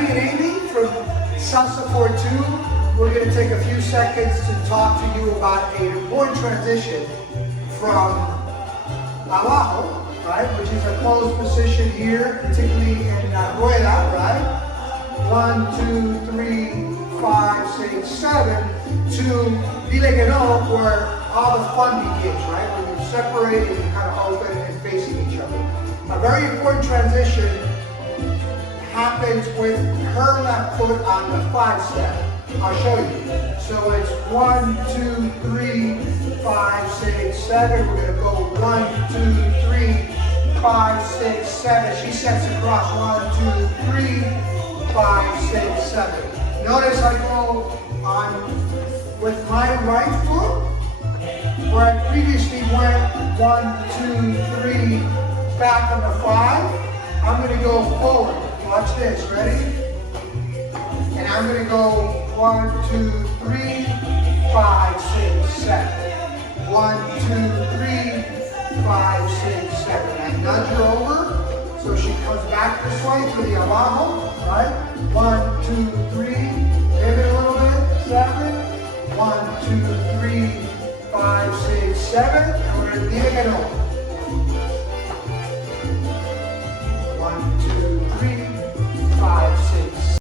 Sammy and Amy from Salsa for Two. We're going to take a few seconds to talk to you about an important transition from Abajo, right, which is a closed position here, particularly in Rueda, right? 1, 2, 3, 5, 6, 7, to Dile Que No, where all the fun begins, right? When you separate and you kind of open and facing each other. A very important transition happens with her left foot on the 5 step. I'll show you. So it's 1, 2, 3, 5, 6, 7. We're going to go 1, 2, 3, 5, 6, 7. She sets across 1, 2, 3, 5, 6, 7. Notice I go on with my right foot, where I previously went 1, 2, 3, back on the 5. I'm going to go forward. Watch this. Ready? And I'm going to go 1, 2, 3, 5, 6, 7. 1, 2, 3, 5, 6, 7. I nudge her over so she comes back this way to the Abajo, right? 1, 2, 3. Pivot a little bit. 7. 1, 2, 3, 5, 6, 7. And we're going to Dile Que No.